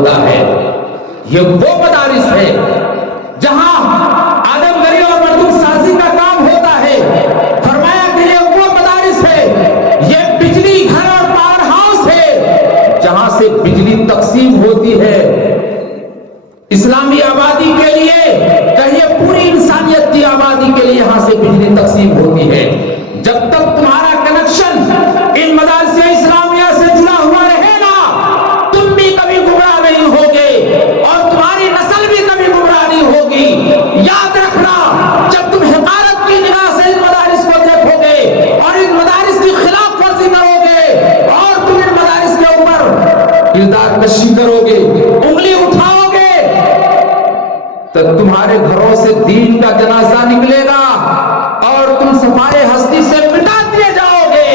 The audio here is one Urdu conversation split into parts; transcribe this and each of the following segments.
ہوتا ہے۔ یہ وہ مدارس ہے جہاں آدمگری اور مردم سازی کا کام ہوتا ہے۔ فرمایا کہ یہ وہ مدارس ہے، یہ بجلی گھر اور پاور ہاؤس ہے جہاں سے بجلی تقسیم ہوتی ہے اسلامی آبادی کے لیے، کہیے پوری انسانیت کی آبادی کے لیے یہاں سے بجلی تقسیم ہوتی ہے۔ جب تک تمہارا کنیکشن ان مدارس اسلامیہ سے جڑا ہوا رہے گا، تم بھی کبھی گمراہ نہیں ہوگے اور تمہاری نسل بھی کبھی گمراہ نہیں ہوگی۔ یاد رکھنا، جب تم حقارت کی نگاہ سے ان مدارس کو دیکھو گے اور ان مدارس کی خلاف ورزی کرو گے اور تم ان مدارس کے اوپر کردار کشی کرو گے، انگلی اٹھاؤ گے، تو تمہارے گھروں سے دین کا جنازہ نکلے گا اور تم صفائے ہستی سے مٹا دیے جاؤ گے۔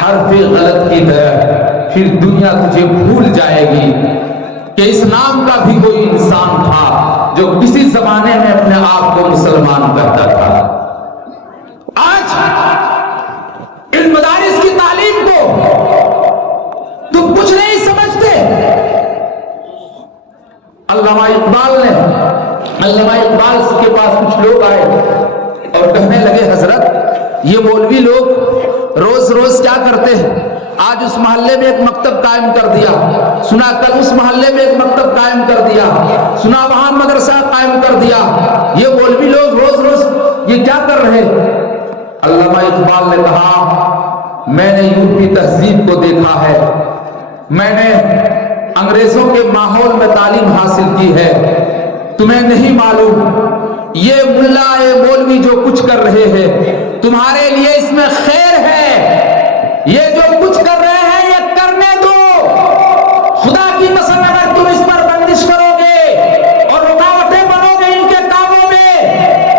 حرف غلط کی طرح پھر دنیا تجھے بھول جائے گی کہ اس نام کا بھی کوئی انسان تھا جو کسی زمانے میں اپنے آپ کو مسلمان کہتا تھا۔ آج ان مدارس کی تعلیم کو تم کچھ نہیں سمجھتے۔ علامہ اقبال کے پاس کچھ لوگ آئے اور کہنے لگے، حضرت یہ مولوی لوگ روز روز کیا کرتے ہیں؟ آج اس محلے میں ایک مکتب قائم کر دیا، سنا کل اس محلے میں ایک مکتب قائم کر دیا، سنا وہاں مدرسہ قائم کر دیا، یہ مولوی لوگ روز روز یہ کیا کر رہے؟ علامہ اقبال نے کہا، میں نے یورپی تہذیب کو دیکھا ہے، میں نے انگریزوں کے ماحول میں تعلیم حاصل کی ہے، تمہیں نہیں معلوم یہ ملا یہ مولوی جو کچھ کر رہے ہیں تمہارے لیے اس میں خیر ہے، یہ جو کچھ کر رہے ہیں یہ کرنے دو، خدا کی قسم اگر تم اس پر بندش کرو گے اور رکاوٹیں بنو گے ان کے کاموں میں،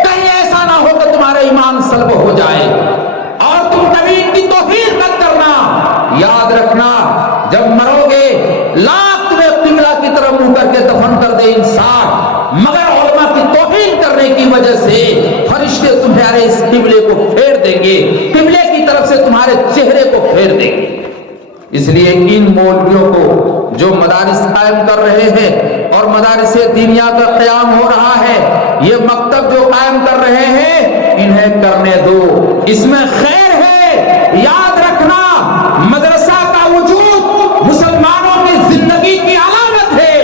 کہیں ایسا نہ ہو کہ تمہارا ایمان سلب ہو جائے اور تم کبھی ان کی توہین مت کرنا۔ یاد رکھنا، جب مرو گے لاکھ تمہیں قبلہ کی طرف منہ کر کے دفن کر دے انسان، مگر علماء کی توہین کرنے کی وجہ سے فرشتے تمہارے اس قبلے کو پھیر دیں گے، قبلے کی طرف سے تمہارے چہرے کو پھیر دیں گے۔ اس لیے ان مولویوں کو جو مدارس قائم کر رہے ہیں اور مدارس دینیہ کا قیام ہو رہا ہے، یہ مکتب جو قائم کر رہے ہیں انہیں کرنے دو، اس میں خیر ہے۔ یاد رکھنا، مدرسہ کا وجود مسلمانوں کی زندگی کی علامت ہے،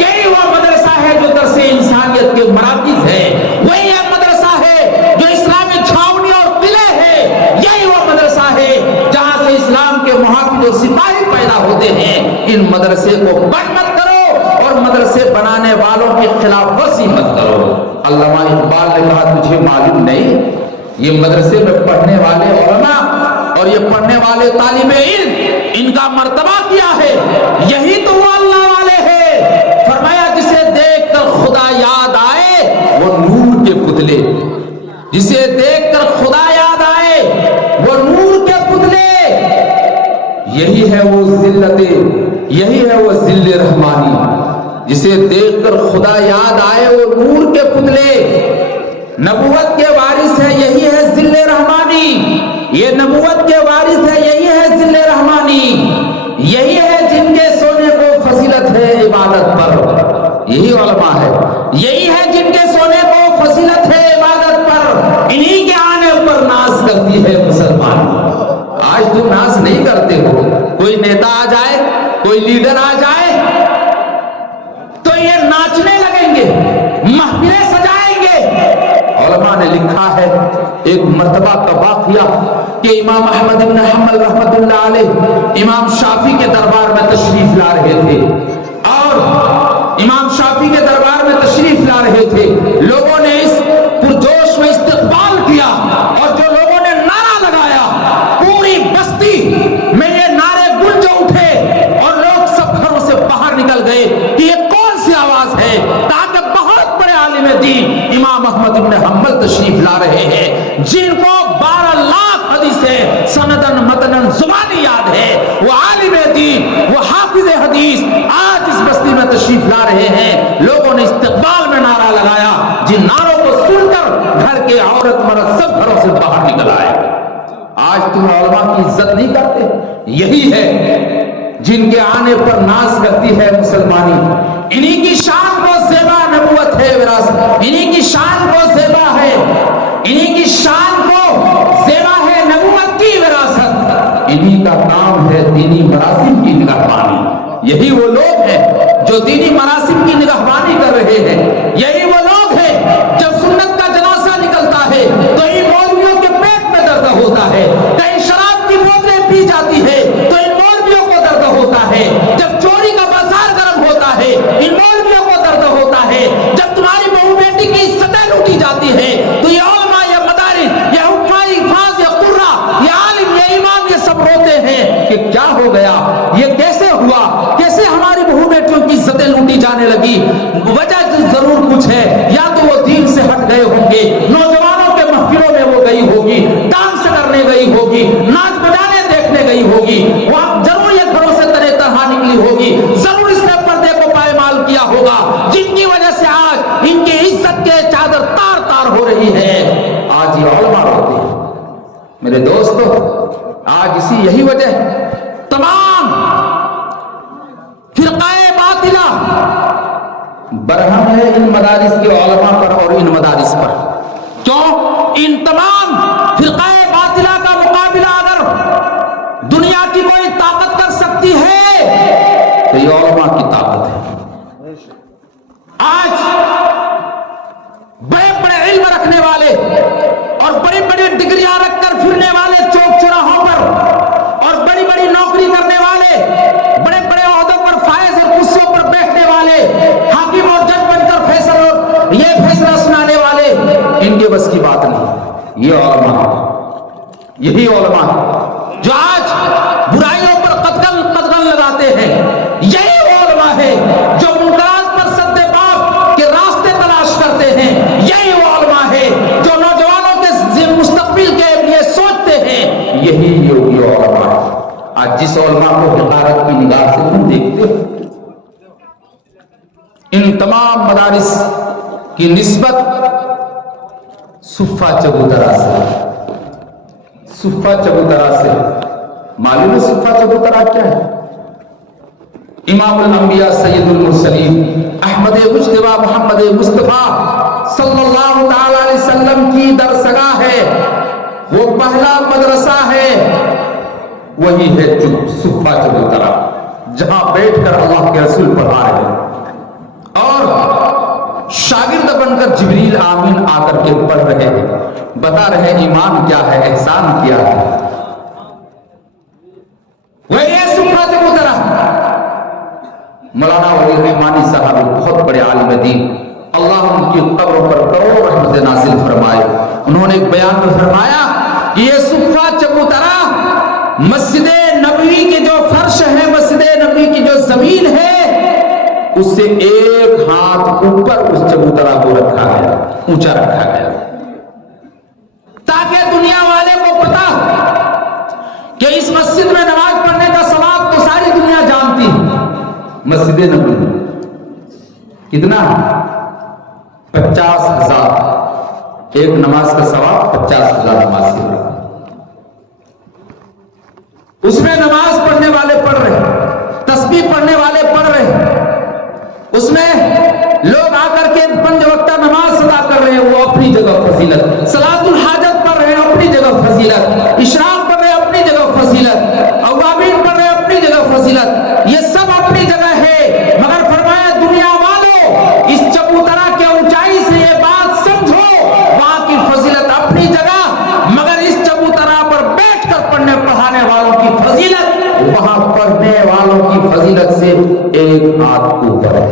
یہی وہ مدرسہ ہے جو درس انسانیت کے مراکز ہے، وہی ہے مدرسہ ہے جو اسلامی چھاونی اور قلعے ہے، یہی وہ مدرسہ ہے جہاں سے اسلام کے محافظ اور سپاہی پیدا ہوتے ہیں۔ ان مدرسے کو بند مت کرو اور مدرسے بنانے والوں کی خلاف ورزی مت کرو۔ علامہ اقبال نے کہا، تجھے معلوم نہیں یہ مدرسے میں پڑھنے والے علماء اور یہ پڑھنے والے طالب علم ان کا مرتبہ کیا ہے؟ یہی تو وہ اللہ والے ہیں۔ فرمایا جسے دیکھ کر خدا یاد آئے وہ نور کے پتلے، جسے دیکھ کر خدا یاد آئے وہ نور کے پتلے، یہی ہے وہ ذلت، یہی ہے وہ ذل رحمانی، جسے دیکھ کر خدا یاد آئے وہ نور کے پتلے۔ نبوت کے وارث ہے، یہی ہے ذل رحمانی، یہ نبوت کے وارث ہے، یہی ہے ذل رحمانی، یہی ہے جن کے سونے کو فضیلت ہے عبادت پر، یہی علماء ہے، یہی ہے جن کے سونے کو فضیلت ہے عبادت پر، انہی کے آنے پر ناز کرتی ہے مسلمان۔ آج تم ناز نہیں کرتے ہو، کوئی نیتا آ جائے، کوئی لیڈر آ جائے تو یہ ناچنے لگیں گے، محفلیں سجائیں گے۔ علماء نے لکھا ہے ایک مرتبہ کا واقعہ کہ امام احمد بن حنبل رحمۃ اللہ علیہ امام شافعی کے دربار میں تشریف لا رہے تھے، اور امام شافعی کے دربار میں تشریف لا رہے تھے، لوگوں نے اس پرجوش میں استقبال کیا اور جو لوگوں نے نعرہ لگایا، پوری بستی میں یہ نعرے گونج اٹھے اور لوگ سب گھروں سے باہر نکل گئے کہ یہ کون سی آواز ہے، تاکہ بہت بڑے عالم دین امام احمد بن حنبل تشریف لا رہے ہیں، جن کو 12 لاکھ حدیثیں سندن متنن زبانی یاد ہے، وہ عالم دین، وہ حافظ حدیث آج اس بستی میں تشریف لا رہے ہیں۔ لوگوں نے استقبال میں نعرہ لگایا، جن نعروں کو سن کر گھر کے عورت مرد سب گھروں سے باہر نکل آئے۔ آج تم علماء کی عزت نہیں کرتے، یہی ہے جن کے کے آنے پر ناز کرتی ہے مسلمانی. انہی کی شان کو زیبا نبوت ہے وراثت, انہی کی شان کو زیبا ہے, انہی کی شان کو زیبا ہے نبوت کی وراثت. انہی کا کام ہے دینی مراسم کی نگہبانی. یہی وہ لوگ ہیں جو دینی مراسم کی نگہبانی کر رہے ہیں. یہی وہ لوگ ہیں جب سنت کا جنازہ نکلتا ہے تو ان مولویوں کے پیٹ میں درد ہوتا ہے. کہیں شراب کی بوتلیں پی جاتی ہے تو ان مولویوں کو درد ہوتا ہے. جب چوری کا بازار گرم ہوتا ہے ان مولویوں کو درد ہوتا ہے. جب تمہاری بہو بیٹی کی عزتیں لوٹی جاتی ہے تو یہ علماء یا مدارس یا حکمائی حفاظ یا قرہ یا عالم یا امام یہ سب روتے ہیں کہ کیا ہو گیا, یہ کیسے ہوا, کیسے ہماری بہو بیٹیوں کی عزتیں لوٹی جانے لگی. وجہ ضرور کچھ ہے, یا تو وہ دین سے ہٹ گئے ہوں گے, نوجوانوں کے محفلوں میں وہ گئی ہوگی, ڈانس کرنے گئی ہوگی, ناچ بجانے دیکھنے گئی ہوگی, وہاں ضرور یہ گھروں سے طرح نکلی ہوگی, ضرور اس نے پردے کو پائمال کیا ہوگا, جن کی وجہ سے آج ان کی عزت کے چادر تار تار ہو رہی ہے. آج یہ علماء ہوتے ہیں میرے دوستو. آج اسی یہی وجہ تمام فرقائے باطلہ برہم ہے ان مدارس کے علماء پر اور ان مدارس پر. کیوں؟ ان تمام فرقائے باطلہ کا مقابلہ اگر دنیا کی کوئی طاقت کر سکتی ہے تو یہ علماء کی طاقت ہے. آج بڑے بڑے علم رکھنے والے اور بڑی بڑی ڈگریاں رکھ کر پھرنے والے چوک چوراہوں پر اور بڑی بڑی نوکری کرنے والے, بڑے بڑے عہدوں پر فائز اور کرسیوں پر بیٹھنے والے, حاکم اور جج بن کر یہ فیصلہ سنانے والے, ان کے بس کی بات نہیں. یہ علماء, یہی علماء جو آج برائیوں پر قدغن لگاتے ہیں. یہی وہ علماء ہے جو منکرات پر سد باب کے راستے تلاش کرتے ہیں. یہی وہ علماء ہے جو نوجوانوں کے مستقبل کے لیے سوچتے ہیں. یہی یہ علماء ہے. آج جس علماء کو حقارت کی نگاہ سے تم دیکھتے ہو, ان تمام مدارس کی نسبت صفہ چبوترا سے. صفہ چبوترا سے معلوم ہے صفہ چبوترا کیا ہے؟ امام الانبیاء سید المرسلین احمد مجتبی محمد مصطفیٰ صلی اللہ تعالی علیہ وسلم کی درسگاہ ہے. وہ پہلا مدرسہ ہے, وہی ہے صفہ چبوترا, جہاں بیٹھ کر اللہ کے رسول پڑھا رہے ہیں اور شاگرد بن کر جبریل آمین آ کر کے پڑھ رہے ہیں, بتا رہے ایمان کیا ہے, احسان کیا ہے. وہ یہ صفہ چبوترا. مولانا ولی رحمانی صاحب بہت بڑے عالم دین, اللہ ان کی قبروں پر کروڑ رحمت نازل فرمائے. انہوں نے ایک بیان میں فرمایا کہ یہ صفہ چبوترا مسجد نبوی کے جو فرش ہے, مسجد نبوی کی جو زمین ہے, اس سے ایک ہاتھ اوپر اس چبوترا کو رکھا گیا, اونچا رکھا گیا, تاکہ دنیا والے کو پتا کہ اس مسجد میں نماز پڑھنے کا ثواب تو ساری دنیا جانتی ہے. مسجد نبوی کتنا؟ 50,000. ایک نماز کا ثواب 50,000 نماز کے برابر. اس میں نماز پڑھنے والے پڑھ رہے, تسبیح پڑھنے والے پڑھ رہے, اس میں لوگ آ کر کے 5 وقتہ نماز ادا کر رہے ہیں, وہ اپنی جگہ فضیلت. صلاۃ الحاجت پڑھ رہے ہیں, اپنی جگہ فضیلت. اشراق پڑھ رہے ہیں, اپنی جگہ فضیلت. اوابین پڑھ رہے ہیں, اپنی جگہ فضیلت. یہ سب اپنی جگہ ہے, مگر فرمایا دنیا والوں اس چبوترا کے اونچائی سے یہ بات سمجھو, وہاں کی فضیلت اپنی جگہ, مگر اس چبوترا پر بیٹھ کر پڑھنے پڑھانے والوں کی فضیلت وہاں پڑھنے والوں کی فضیلت سے ایک ہاتھ اوپر ہے.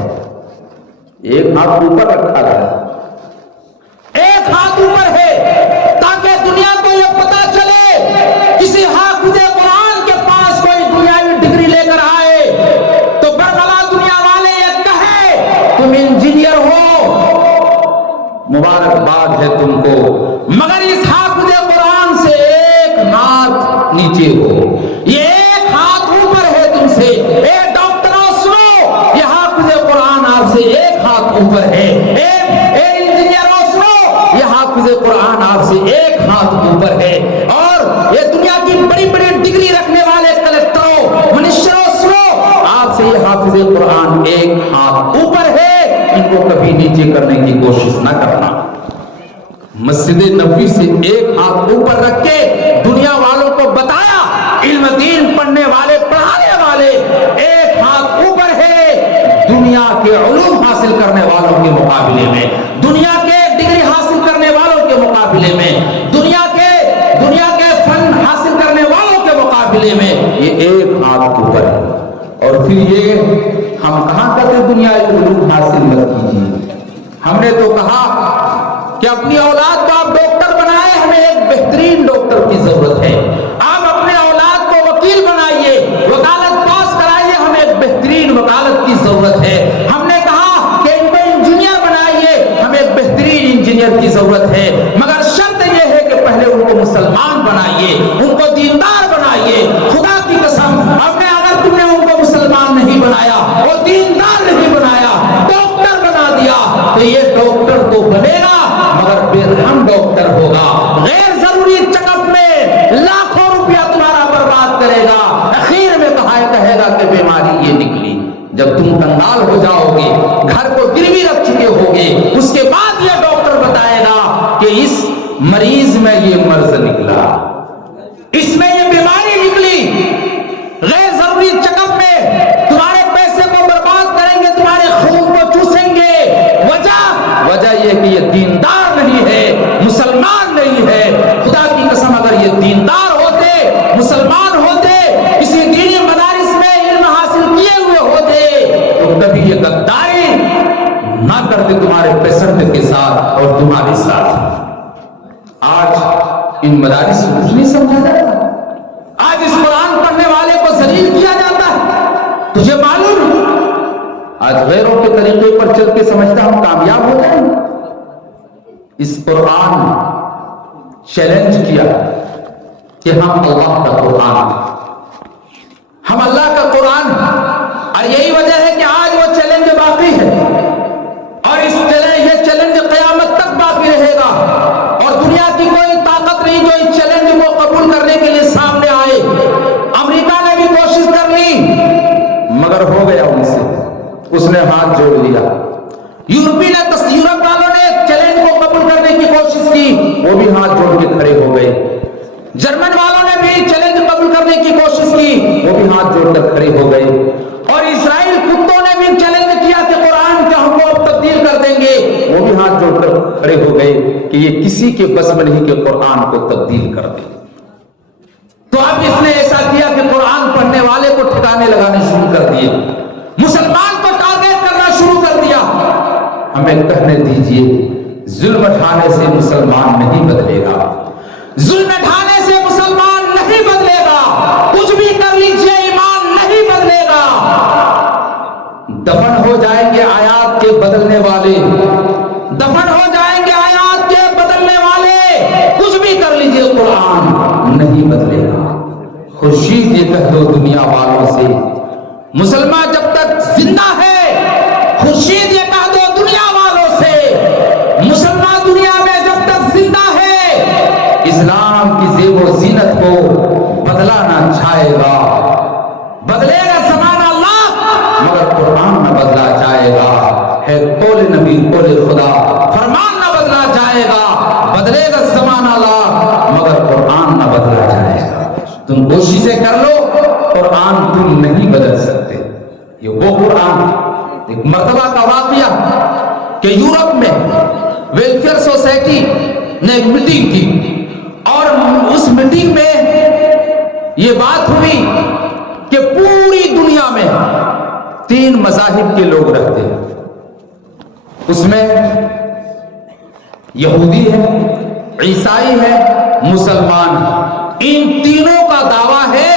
ایک ہاتھ اوپر رکھا گیا ہے, ایک ہاتھ اوپر ہے, تاکہ دنیا کو یہ پتا چلے کسی حافظ قرآن کے پاس کوئی دنیاوی ڈگری لے کر آئے تو برملا دنیا والے یہ کہے تم انجینئر ہو, مبارکباد ہے تم کو, مگر اس حافظ قرآن سے ایک ہاتھ نیچے ہو. یہ ایک ہاتھ اوپر ہے تم سے. اے ڈاکٹروں سنو, یہ حافظ قرآن آپ سے ایک ہاتھ اوپر ہے. اے انجینئروں سنو, یہ حافظ قرآن آپ سے ایک ہاتھ اوپر ہے. اور یہ دنیا کی بڑی بڑی ڈگری رکھنے والے کلکٹروں, منسٹروں سنو, یہ حافظ قرآن ایک ہاتھ اوپر ہے، ان کو کبھی نیچے کرنے کی کوشش نہ کرنا۔ مسجد نبوی سے ایک ہاتھ اوپر رکھ کے دنیا والوں کو بتایا، علم دین پڑھنے والے پڑھانے والے ایک ہاتھ اوپر ہے دنیا کے علوم حاصل کرنے والوں کے مقابلے میں، دنیا کے ڈگری حاصل کرنے والوں کے مقابلے میں، دنیا کے فن حاصل کرنے والوں کے مقابلے میں یہ ایک ہاتھ اوپر ہے۔ اور پھر یہ ہم کہاں کہتے دنیا علوم حاصل مت کیجیے، ہم نے تو کہا کہ اپنی اولاد کو آپ ڈاکٹر بنائے، ہمیں ایک بہترین ڈاکٹر کی ضرورت ہے۔ آپ اپنے اولاد کو وکیل بنائیے، وکالت پاس کرائیے، ہمیں ایک بہترین وکالت کی ضرورت ہے۔ ہم نے کہا کہ ان کو انجینئر بنائیے، ہمیں ایک بہترین انجینئر کی ضرورت ہے، مگر شرط یہ ہے کہ پہلے ان کو مسلمان بنائیے، ان کو دیندار بنائیے۔ خدا کی قسم، اگر تم نے ان کو مسلمان نہیں بنایا اور دیندار نہیں بنایا، ڈاکٹر بنا دیا، تو یہ ڈاکٹر تو بنے گا مگر بے-رحم ڈاکٹر ہوگا، غیر ضروری چیک اپ میں لاکھوں روپیہ تمہارا برباد کرے گا، اخیر میں کہے گا کہ بیماری یہ نکلی۔ جب تم کنگال ہو جاؤ گے، گھر کو گروی رکھ چکے ہوگے، اس کے بعد یہ ڈاکٹر بتائے گا کہ اس مریض میں یہ مرض نکلا، اس میں یہ بیماری نکلی۔ غیر ضروری چیک اپ میں تمہارے پیسے کو برباد کریں گے، تمہارے خون کو چوسیں گے۔ وجہ یہ کہ یہ دیندار نہیں ہے، مسلمان نہیں ہے۔ خدا کی قسم، اگر یہ دیندار ہوتے، مسلمان ہوتے، کسی دینی مدارس میں علم حاصل کیے ہوئے ہوتے، تو کبھی یہ غداری نہ کرتے تمہارے پیشنٹ کے ساتھ اور تمہارے ساتھ۔ آج ان مدارس کو کچھ نہیں سمجھا جاتا، آج اس قرآن پڑھنے والے کو ذلیل کیا جاتا ہے۔ تجھے معلوم ہے آج غیروں کے طریقے پر چل کے سمجھتا ہم کامیاب ہو جائیں۔ اس قرآن چیلنج کیا کہ ہم اللہ کا قرآن، ہم اللہ کا قرآن، اور یہی وجہ ہے کہ آج وہ چیلنج باقی ہے، اور یہ چیلنج قیامت تک باقی رہے گا، اور دنیا کی کوئی طاقت نہیں جو اس چیلنج کو قبول کرنے کے لیے سامنے آئے۔ امریکہ نے بھی کوشش کر لی مگر ہو گیا ان سے، اس نے ہاتھ جوڑ لیا۔ یورپ والوں نے چیلنج کو قبول کرنے کی کوشش کی، وہ بھی ہاتھ جوڑ کے کھڑے ہو گئے۔ جرمن والوں نے بھی چیلنج قبول کرنے کی کوشش کی، وہ بھی ہاتھ جوڑ کر کھڑے ہو گئے۔ اور اسرائیل کتوں نے بھی چیلنج کیا کہ قرآن کا ہم کو اب تبدیل کر دیں گے، وہ بھی ہاتھ جوڑ کر کھڑے ہو گئے کہ یہ کسی کے بس میں نہیں کہ قرآن کو تبدیل کر دے۔ تو اب اس نے ایسا کیا کہ قرآن پڑھنے والے کو ٹھکانے لگانے شروع کر دیے، مسلمان کو ٹارگیٹ کرنا شروع کر دیا۔ ہمیں کہنے دیجئے، ظلم ڈھانے سے مسلمان نہیں بدلے گا، ظلم ڈھانے سے مسلمان نہیں بدلے گا، کچھ بھی کر لیجئے ایمان نہیں بدلے گا۔ دفن ہو جائیں گے آیات کے بدلنے والے، دفن ہو جائیں گے آیات کے بدلنے والے، کچھ بھی کر لیجئے قرآن نہیں بدلے گا۔ خورشید یہ کہہ دو دنیا والوں سے، مسلمان جب تک زندہ ہے، خورشید یہ کہہ دو دنیا والوں سے، مسلمان دنیا میں جب تک زندہ ہے، اسلام کی زیب و زینت کو بدلا نہ چاہے گا۔ بدلے گا زمانہ اللہ مگر قرآن نہ بدلا جائے گا، ہے قول نبی قول خدا، فرمان نہ بدلا جائے گا۔ بدلے گا زمانہ اللہ مگر قرآن نہ بدلا جائے گا۔ تم کوششیں کر لو، قرآن تم نہیں بدل سکتے۔ یہ وہ قرآن، ایک مرتبہ کا واقعہ کہ یورپ میں ویلفیئر سوسائٹی نے ایک میٹنگ کی، اور اس میٹنگ میں یہ بات ہوئی کہ پوری دنیا میں 3 مذاہب کے لوگ رہتے ہیں، اس میں یہودی ہے، عیسائی ہے، مسلمان ہے۔ ان تینوں کا دعویٰ ہے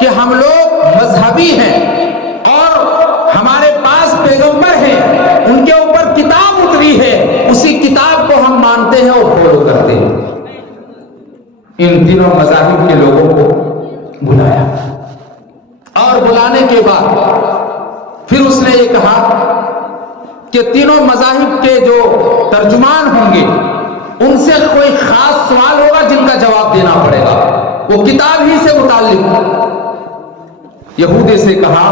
کہ ہم لوگ مذہبی ہیں اور ہمارے پاس پیغمبر ہیں، ان کے اوپر کتاب اتری ہے، اسی کتاب کو ہم مانتے ہیں اور فالو کرتے ہیں۔ ان تینوں مذاہب کے لوگوں کو بلایا، اور بلانے کے بعد پھر اس نے یہ کہا کہ تینوں مذاہب کے جو ترجمان ہوں گے ان سے کوئی خاص سوال ہوگا جن کا جواب دینا پڑے گا، وہ کتاب ہی سے متعلق۔ یہودی سے کہا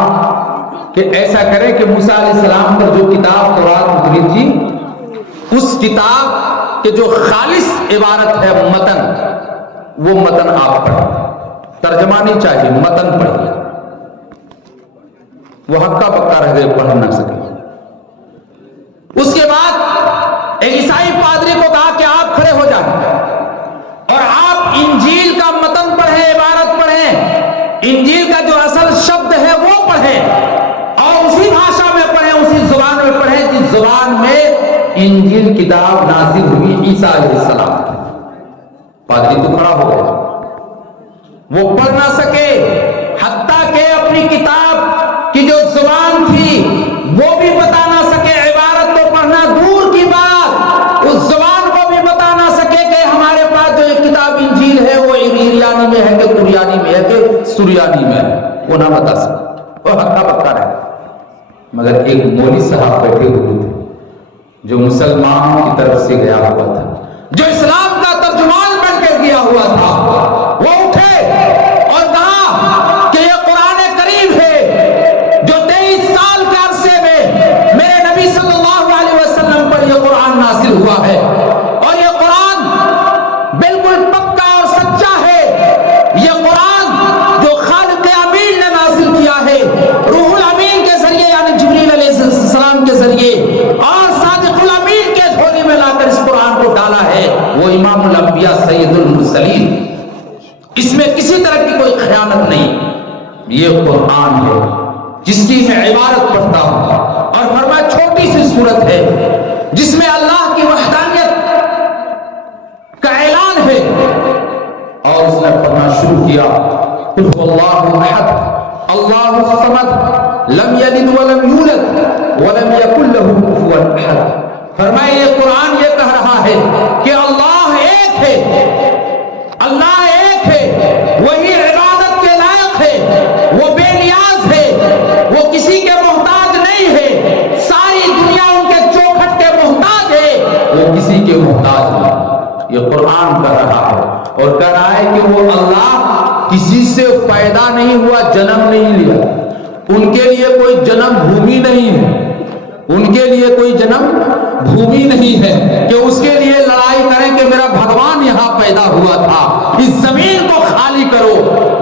کہ ایسا کرے کہ موسیٰ علیہ السلام پر جو کتاب تورات اتری تھی اس کتاب کے جو خالص عبارت ہے متن، وہ متن آپ پڑھیں، ترجمہ نہیں چاہیے، متن پڑھیے۔ وہ ہکا پکا رہ گئے، پڑھ نہ سکے۔ اس کے بعد ایک عیسائی پادری کو کہا کہ آپ کھڑے ہو جائیں اور آپ انجیل کا متن پڑھیں، عبارت پڑھیں، انجیل کا جو اصل شبد ہے وہ پڑھیں اور اسی بھاشا میں پڑھیں، اسی زبان میں پڑھیں جس زبان میں انجیل کتاب نازل ہوئی عیسیٰ علیہ السلام کی۔ پادری تو کھڑا ہو گیا، وہ پڑھ نہ سکے، حتیٰ کہ اپنی کتاب کی جو زبان تھی وہ بھی بتا نہ سکے، عبارت تو پڑھنا دور کی بات، اس زبان کو بھی بتا نہ سکے کہ ہمارے پاس جو ایک کتاب انجیل ہے وہ ایریانی میں ہے کہ قریانی میں ہے کہ سریانی میں ہے، وہ نہ بتا سکے، وہ ہکا پکا رہے۔ مگر ایک مولوی صاحب بیٹھے ہوئے تھے جو مسلمان کی طرف سے گیا ہوا تھا، جو اسلام کا ترجمان بن کے گیا ہوا تھا، وہ اٹھے اور کہا کہ یہ قرآن کریم ہے جو 23 سال کے عرصے میں میرے نبی صلی اللہ علیہ وسلم پر یہ قرآن نازل ہوا ہے، اور یہ قرآن بالکل پکا اور سچا ہے۔ یہ قرآن جو خالق امین نے نازل کیا ہے، روح الامین کے ذریعے یعنی جبریل علیہ السلام کے ذریعے، اور صادق الامین کے جھولی میں لا کر اس قرآن کو ڈالا ہے، وہ امام الانبیاء سید المرسلین، اس میں کسی طرح کی کوئی خیانت نہیں۔ یہ قرآن ہے جس کی میں عبارت پڑھتا ہوں، اور فرمایا چھوٹی سی سورت ہے جس میں اللہ کی وحدانیت کا اعلان ہے، اور اس نے پڑھنا شروع کیا، قل هو اللہ احد اللہ الصمد لم یلد ولم یولد ولم یکن له کفوا احد۔ فرمایا یہ قرآن یہ کہہ رہا ہے کہ اللہ ایک ہے، اللہ ایک ہے، وہی عبادت کے لائق ہے، وہ بے نیاز ہے، وہ کسی کے محتاج نہیں ہے، ساری دنیا ان کے چوکھٹ کے محتاج ہے، وہ کسی کے محتاج نہیں۔ یہ قرآن کہہ رہا ہے، اور کہہ رہا ہے کہ وہ اللہ کسی سے پیدا نہیں ہوا، جنم نہیں لیا، ان کے لیے کوئی جنم بھومی نہیں ہے، ان کے لیے کوئی جنم بھومی نہیں ہے کہ اس کے لیے لڑائی کریں کہ میرا بھگوان یہاں پیدا ہوا تھا، اس زمین کو خالی کرو،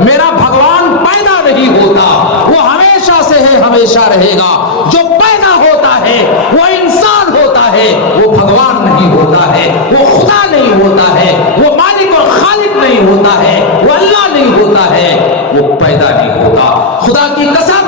میرا بھگوان پیدا نہیں ہوتا، وہ ہمیشہ سے ہے، ہمیشہ رہے گا۔ جو پیدا ہوتا ہے وہ انسان ہوتا ہے، وہ بھگوان نہیں ہوتا ہے، وہ خدا نہیں ہوتا ہے، وہ مالک اور خالق نہیں ہوتا ہے، وہ اللہ نہیں ہوتا ہے، وہ پیدا نہیں ہوتا۔ خدا کی قسم،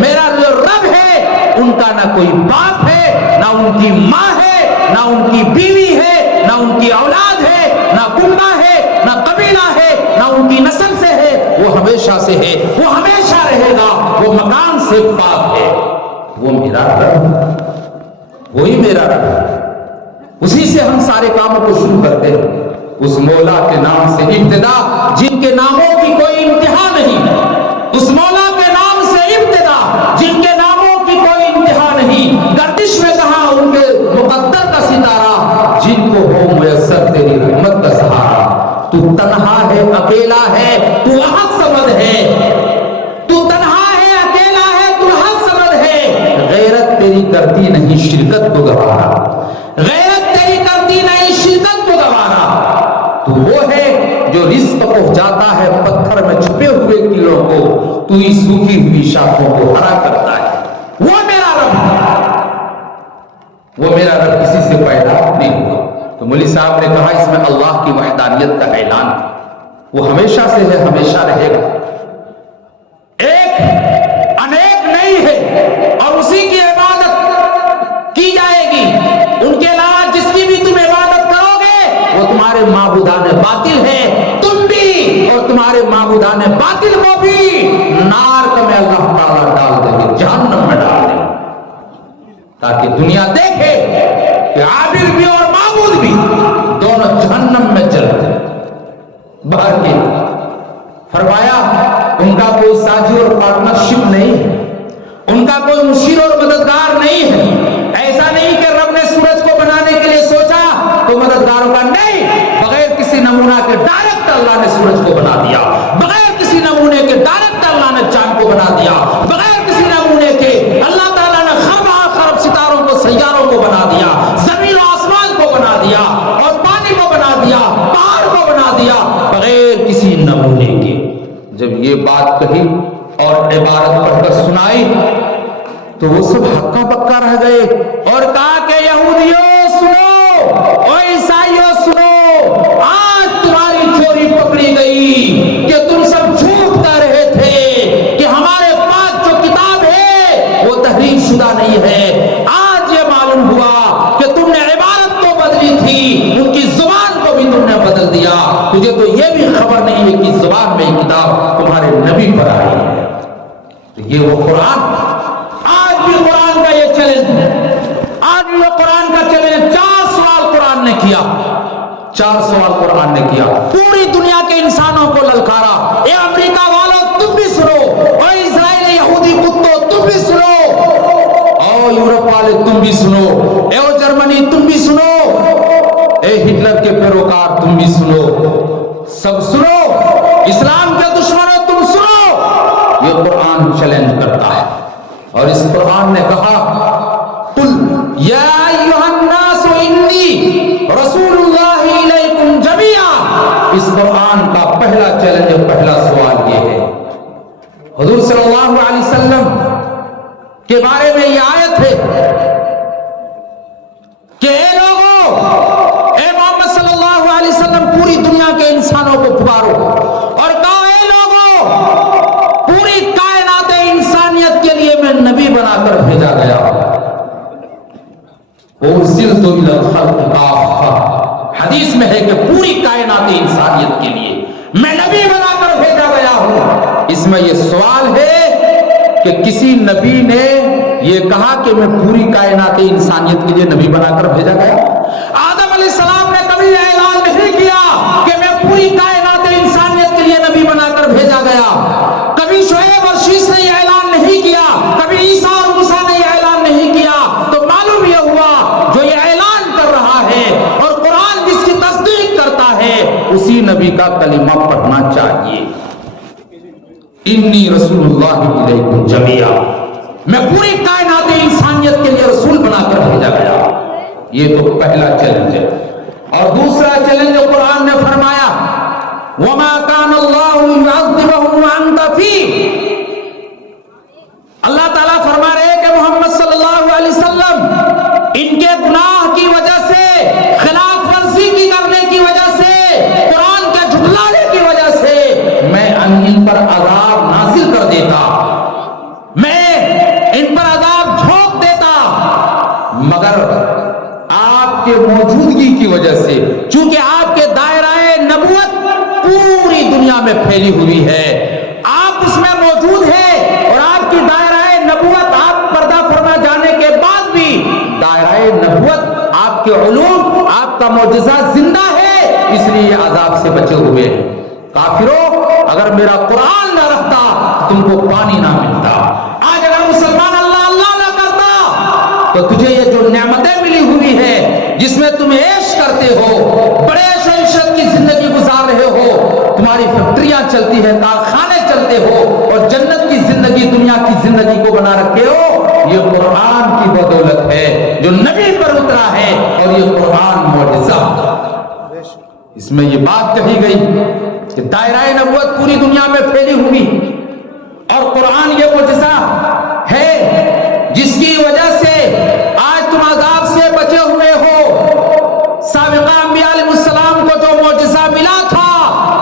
میرا جو رب ہے ان کا نہ کوئی باپ ہے، نہ ان کی ماں ہے، نہ ان کی بیوی ہے، نہ ان کی اولاد ہے، نہ کنبہ ہے، نہ قبیلہ ہے، نہ ان کی نسل سے ہے، وہ ہمیشہ سے ہے، وہ ہمیشہ رہے گا، وہ مکان سے پاک ہے، وہ میرا رب، وہی میرا رب، اسی سے ہم سارے کاموں کو شروع کرتے ہیں، اس مولا کے نام سے ابتدا جن کے ناموں کی کوئی انتہا نہیں، اس مولا کے نام سے ابتدا جن کے ناموں کی کوئی انتہا نہیں، گردش میں کہا ان کے مقدر کا ستارہ، جن کو ہو میسر تیری رحمت کا سہارا۔ تو تنہا ہے، اکیلا ہے، تو احد صمد ہے، تو تنہا ہے، اکیلا ہے، تو احد صمد ہے۔ غیرت تیری کرتی نہیں شرکت کو گوارا، غیرت تیری کرتی نہیں شرکت کو گوارا۔ تو وہ ہے جو رزق پہنچاتا ہے پتھر میں چھپے ہوئے کیڑوں کو، تو ہی سوکھی ہوئی شاخوں کو ہرا کرتا ہے۔ وہ میرا رب ہے، وہ میرا رب کسی سے پیدا نہیں ہوا۔ تو مولوی صاحب نے کہا اس میں اللہ کی وحدانیت کا اعلان ہے، وہ ہمیشہ سے ہے، ہمیشہ رہے گا، ایک انیک نہیں ہے، اور اسی کی عبادت کی جائے گی۔ ان کے علاوہ جس کی بھی تم عبادت کرو گے وہ تمہارے معبودان باطل ہے، تم بھی اور تمہارے معبودان باطل کو بھی نار میں اللہ تعالیٰ ڈال دیں گے، جہنم میں ڈال دیں گے، تاکہ دنیا دیکھے کہ عابد بھی اور معبود بھی دونوں جہنم میں چلتے ہیں۔ باہر کے فرمایا ان کا کوئی ساجی اور پارٹنرشپ نہیں ہے، ان کا کوئی مشیر اور مددگار نہیں ہے۔ ایسا نہیں کہ رب نے سورج کو بنانے کے لیے سوچا تو مددگاروں کا نہیں، بغیر کسی نمونہ کے ڈائریکٹ اللہ نے سورج کو بنا دیا، بغیر کسی نمونے کے ڈائریکٹ اللہ نے چاند کو بنا دیا، بغیر کسی نمونے آئی تو وہ سب ہکا بکا رہ گئے اور کہا کہ یہودیوں سنو، اور عیسائیوں سنو، آج تمہاری چوری پکڑی گئی کہ تم سب جھوٹ کہہ رہے تھے کہ ہمارے پاس جو کتاب ہے وہ تحریف شدہ نہیں ہے۔ آج یہ معلوم ہوا کہ تم نے عبارت تو بدلی تھی، ان کی زبان کو بھی تم نے بدل دیا، تجھے تو یہ بھی خبر نہیں ہے کہ زبان میں یہ کتاب تمہارے نبی پر آئی ہے۔ یہ وہ قرآن، آج بھی قرآن کا یہ چیلنج ہے، آج بھی وہ قرآن کا چیلنج۔ 4 سوال قرآن نے کیا، 4 سوال قرآن نے کیا، پوری دنیا کے انسانوں کو للکارا، اے امریکہ والوں تم بھی سنو، اور اسرائیل یہودی کتوں تم بھی سنو، اور یورپ والے تم بھی سنو، اے جرمنی تم بھی سنو، اے ہٹلر کے پیروکار تم بھی سنو، سب سنو، اسلام کے دشمنوں تم سنو۔ یہ قرآن چیلنج کرتا ہے، اور اس قرآن نے کہا قل یا ایھا الناس انی رسول اللہ الیکم جمیعا۔ اس قرآن کا پہلا چیلنج، پہلا سوال یہ ہے، حضور صلی اللہ علیہ وسلم کے بارے میں یہ آیت ہے کہ اے لوگوں، اے محمد صلی اللہ علیہ وسلم پوری دنیا کے انسانوں کو پکارو اور کہو اے لوگوں، پوری کائنات انسانیت کے لیے میں نبی بنا کر بھیجا گیا ہوں۔ ارسلت الی الخلق کافہ، حدیث میں ہے کہ پوری کائنات انسانیت کے لیے میں نبی بنا کر بھیجا گیا ہوں۔ اس میں یہ سوال ہے کہ کسی نبی نے یہ کہا کہ میں پوری کائنات انسانیت کے لیے نبی بنا کر بھیجا گیا؟ آدم علیہ السلام نے کبھی اعلان نہیں کیا کہ میں پوری کائنات انسانیت کے لیے نبی بنا کر بھیجا گیا۔ کبھی شعیب اور شیش نے یہ اعلان نہیں کیا، کبھی عیسیٰ اور موسیٰ نے یہ اعلان نہیں کیا۔ تو معلوم یہ ہوا جو یہ اعلان کر رہا ہے اور قرآن جس کی تصدیق کرتا ہے اسی نبی کا کلمہ پڑھنا چاہیے، انی رسول اللہ الیکم جمیعا، میں پوری کائنات انسانیت کے لیے رسول بنا کر بھیجا گیا۔ یہ تو پہلا چیلنج ہے۔ اور دوسرا چیلنج جو قرآن نے فرمایا وما کان اللہ یعذبہم وانت فیہم، اللہ تعالیٰ فرما رہے کہ محمد صلی اللہ علیہ وسلم ان کے گناہ کی وجہ سے، خلاف ورزی کی کرنے کی وجہ سے، قرآن کے جھٹلانے کی وجہ سے میں ان پر عذاب نازل کر دیتا، میں ان پر عذاب جھونک دیتا، مگر آپ کے موجودگی کی وجہ سے، چونکہ آپ کے دائرہ نبوت پوری دنیا میں پھیلی ہوئی ہے، آپ اس میں موجود ہیں، اور آپ کی دائرہ نبوت، آپ پردہ فرما جانے کے بعد بھی دائرہ نبوت، آپ کے علوم، آپ کا معجزہ زندہ ہے، اس لیے عذاب سے بچے ہوئے ہیں۔ کافروں، اگر میرا قرآن نہ رہتا تم کو پانی نہ ملتا۔ آج اگر مسلمان اللہ اللہ نہ کرتا تو تجھے یہ جو نعمتیں ملی ہوئی ہے جس میں تم عیش کرتے ہو، بڑے عیش کی زندگی گزار رہے ہو، تمہاری فیکٹریاں چلتی ہیں، کارخانے چلتے ہو، اور جنت کی زندگی، دنیا کی زندگی کو بنا رکھے ہو، یہ قرآن کی بدولت ہے جو نبی پر اترا ہے، اور یہ قرآن معجزہ۔ اس میں یہ بات کہی گئی کہ دائرہ نبوت پوری دنیا میں پھیلی ہوئی، اور قرآن یہ معجزہ ہے جس کی وجہ سے آج تم عذاب سے بچے ہوئے ہو۔ سابقہ انبیاء علیہ السلام کو جو معجزہ ملا تھا،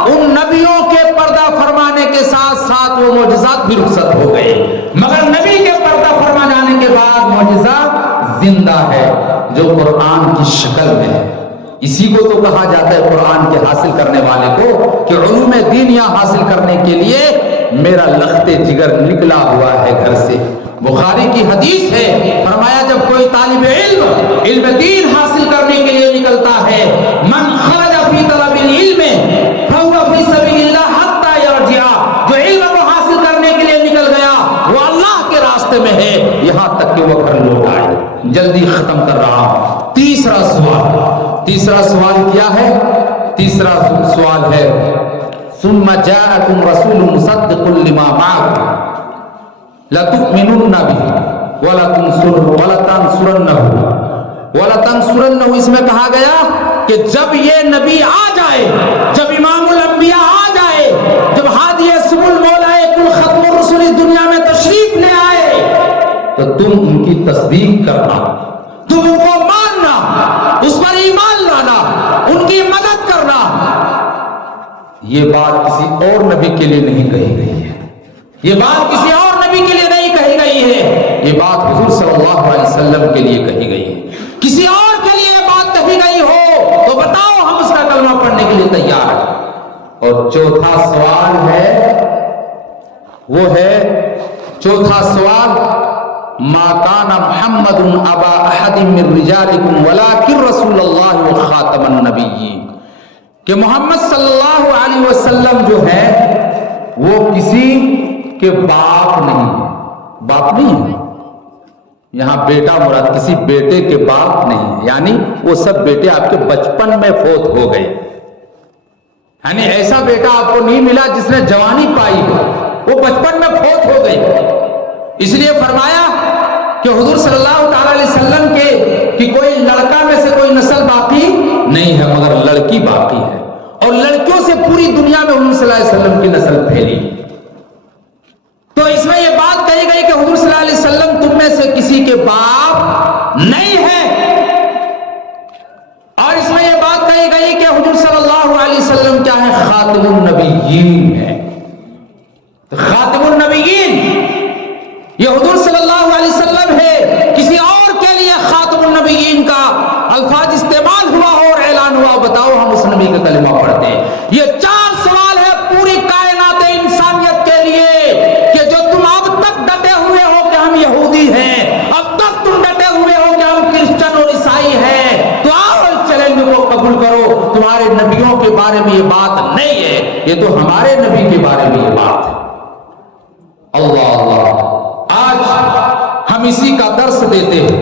ان نبیوں کے پردہ فرمانے کے ساتھ ساتھ وہ معجزات بھی رخصت ہو گئے، مگر نبی کے پردہ فرما جانے کے بعد معجزہ زندہ ہے جو قرآن کی شکل میں ہے۔ اسی کو تو کہا جاتا ہے قرآن کے حاصل کرنے والے کو کہ علوم دین یہاں حاصل کرنے کے لیے میرا لخت جگر نکلا ہوا ہے گھر سے۔ بخاری کی حدیث ہے، فرمایا جب کوئی طالب علم دین حاصل کرنے کے لیے نکلتا ہے، من خرج فی طلب العلم فهو فی سبیل اللہ حتی یرجع، جو علم کو حاصل کرنے کے لیے نکل گیا وہ اللہ کے راستے میں ہے یہاں تک کہ وہ گھر لوٹ آئے۔ جلدی ختم کر رہا ہوں۔ تیسرا سوال کیا ہے؟ تیسرا سوال ہے ثم جاءکم رسول مصدق لما معکم لتؤمنن به ولتنصرنه، اس میں کہا گیا کہ جب یہ نبی آ جائے، جب امام الانبیاء آ جائے، جب ہادی سبل مولا کل ختم الرسل اس دنیا میں تشریف لے آئے، تو تم ان کی تصدیق کرنا، تم ان کو ماننا، اس پر ایمان لانا، ان کی مدد کرنا۔ یہ بات کسی اور نبی کے لیے نہیں کہی گئی ہے، یہ بات کسی اور نبی کے لیے نہیں کہی گئی ہے، یہ بات حضور صلی اللہ علیہ وسلم کے لیے کہی گئی ہے۔ کسی اور کے لیے یہ بات کہی گئی ہو تو بتاؤ، ہم اس کا کلمہ پڑھنے کے لیے تیار ہیں۔ اور چوتھا سوال ہے، وہ ہے چوتھا سوال، ما کان محمد ابا احد من رجالکم ولکن رسول اللہ وخاتم النبیین، کہ محمد صلی اللہ علیہ وسلم جو ہے وہ کسی کے باپ نہیں ہے، باپ نہیں ہے یہاں بیٹا مراد، کسی بیٹے کے باپ نہیں ہے، یعنی وہ سب بیٹے آپ کے بچپن میں فوت ہو گئے، یعنی ایسا بیٹا آپ کو نہیں ملا جس نے جوانی پائی ہو، وہ بچپن میں فوت ہو گئی۔ اس لیے فرمایا کہ حضور صلی اللہ تعالی علیہ وسلم کے کہ کوئی لڑکا میں سے کوئی نسل باقی نہیں ہے مگر لڑکی باقی ہے، اور لڑکیوں سے پوری دنیا میں حضور صلی اللہ علیہ وسلم کی نسل پھیلی۔ تو اس میں یہ بات کہی گئی کہ حضور صلی اللہ علیہ وسلم تم میں سے کسی کے باپ نہیں ہے، اور اس میں یہ بات کہی گئی کہ حضور صلی اللہ علیہ وسلم کیا ہے، خاتم النبیین ہے۔ خاتم النبیین یہ حضور صلی اللہ علیہ وسلم ہے، کسی اور کے لیے خاتم النبیین کا الفاظ استعمال ہوا ہو اور اعلان ہوا، بتاؤ ہم اس نبی کا کلمہ پڑھتے ہیں۔ یہ چار سوال ہے پوری کائنات انسانیت کے لیے، کہ جو تم اب تک ڈٹے ہوئے ہو کہ ہم یہودی ہیں، اب تک تم ڈٹے ہوئے ہو کہ ہم کرسچن اور عیسائی ہیں، تو آؤ چیلنج کو قبول کرو، تمہارے نبیوں کے بارے میں یہ بات نہیں ہے، یہ تو ہمارے نبی کے بارے میں یہ بات ہے۔ اللہ اللہ، آج ہم اسی کا درس دیتے ہیں،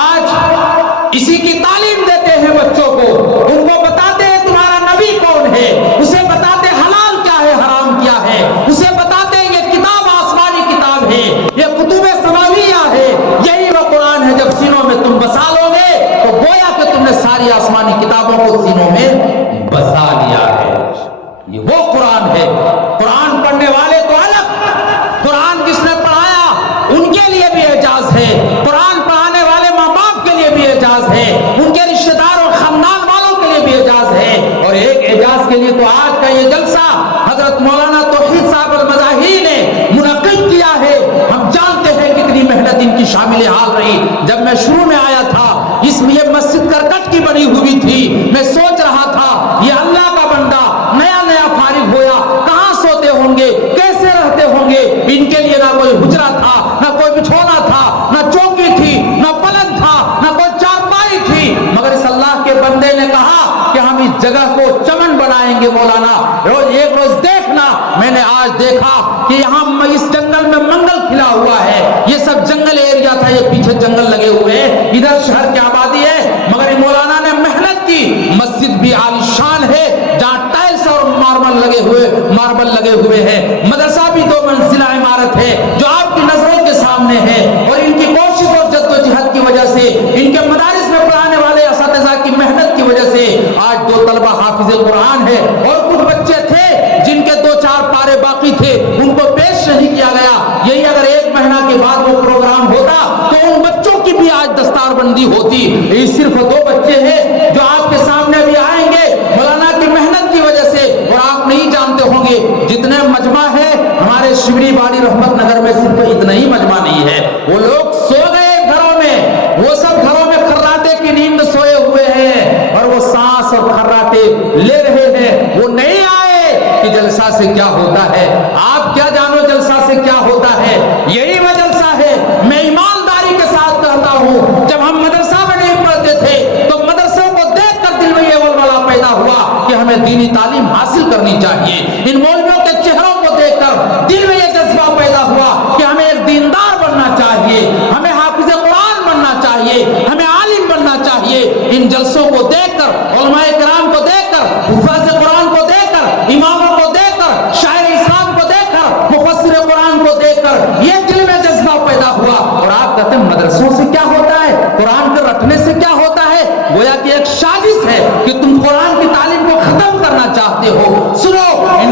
آج اسی کی تعلیم دیتے ہیں بچوں کو، ان کو بتاتے ہیں تمہارا نبی کون ہے، اسے بتاتے حلال کیا ہے حرام کیا ہے، اسے بتاتے ہیں یہ کتاب آسمانی کتاب ہے، یہ کتب سماویہ ہے، یہی وہ قرآن ہے۔ جب سینوں میں تم بسا لو گے تو گویا کہ تم نے ساری آسمانی کتابوں کو سینوں میں بسا لیا ہے۔ یہ وہ قرآن ہے۔ قرآن پڑھنے والے تو الگ، قرآن کس نے پڑھایا ان کے لیے بھی اعزاز ہے، قرآن پڑھانے والے ماں باپ کے لیے بھی اعزاز ہے، ان کے رشتہ دار اور خاندان والوں کے لیے بھی اعزاز ہے۔ اور ایک اعزاز کے لیے تو آج کا یہ جلسہ حضرت مولانا توحید صاحب المزاحی نے منعقد کیا ہے۔ ہم جانتے ہیں کتنی محنت ان کی شامل حال رہی۔ جب میں شروع میں آیا تھا، یہ مسجد کرکٹ کی بنی ہوئی تھی، میں سوچ رہا تھا یہ اللہ کا بندہ نیا نیا فارغ ہوا، کہاں سوتے ہوں گے، کیسے رہتے ہوں گے۔ ان کے لیے نہ کوئی حجرہ تھا، نہ کوئی بچھونا تھا، نہ چوکی تھی، نہ پلنگ تھا، نہ کوئی چارپائی تھی، مگر اس اللہ کے بندے نے کہا کہ ہم اس جگہ کو چمن بنائیں گے۔ مولانا ایک روز دیکھنا، میں نے آج دیکھا کہ یہاں اس جنگل میں منگل کھلا ہوا ہے، یہ سب جنگل ایریا تھا، یہ پیچھے جنگل لگے ہوئے ہیں، ادھر شہر کی آبادی ہے، مگر مولانا نے محنت کی۔ مسجد بھی عالیشان ہے، جہاں ٹائلس اور ماربل لگے ہوئے ہیں، مدرسہ بھی 2 منزلہ عمارت ہے جو آپ کی نظروں کے سامنے ہے، اور ان کی کوشش اور جدوجہد کی وجہ سے، ان کے مدارس میں پڑھانے والے اساتذہ کی محنت کی وجہ سے آج 2 طلبہ حافظ قرآن ہے، اور کچھ بچے تھے جن کے 2-4 پارے باقی تھے، ان کو پیش نہیں کیا گیا۔ یہی اگر 1 مہینہ کے بعد وہ پروگرام ہوتا تو ان بچوں کی بھی آج دستار بندی ہوتی۔ یہ صرف 2 بچے ہیں جو آپ کے سامنے بھی آئیں گے مولانا کی محنت کی وجہ سے، اور آپ نہیں جانتے ہوں گے جتنے مجمع ہے ہمارے شبری باڑی رحمت نگر میں، صرف اتنا ہی مجمع نہیں ہے، وہ لوگ سو گئے گھروں میں، وہ سب گھروں میں خراٹے کی نیند سوئے ہوئے ہیں، اور وہ سانس اور خراٹے لے رہے ہیں، وہ نہیں آئے کہ جلسہ سے کیا ہوتا ہے۔ آپ کیا جانو جلسہ سے کیا ہوتا ہے؟ یہی وہ جلسہ ہے۔ میں ایمانداری کے ساتھ کہتا ہوں، جب ہم مدرسہ میں نہیں پڑھتے تھے تو مدرسوں کو دیکھ کر دل میں یہ ولولہ پیدا ہوا کہ ہمیں دینی تعلیم حاصل کرنی چاہیے۔ ان مولویوں کے چہروں کو دیکھ کر دل میں یہ جذبہ پیدا ہوا کہ ہمیں ایک دیندار بننا چاہیے، ہمیں حافظ قرآن بننا چاہیے، ہمیں عالم بننا چاہیے۔ ان جلسوں کو دیکھ کر، علماء کرام کو دیکھ کر، حفاظ قرآن کو دیکھ کر، اماموں کو دیکھ کر، شاعر اسلام کو دیکھ کر، مفسر قرآن کو دیکھ کر یہ دل میں جذبہ پیدا ہوا۔ اور آپ کہتے ہیں مدرسوں سے کیا ہوتا ہے، قرآن کے رٹنے سے کیا ہوتا ہے؟ گویا کہ ایک سازش ہے کہ تم قرآن کی تعلیم کو ختم کرنا چاہتے ہو۔ سنو، ان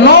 9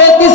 33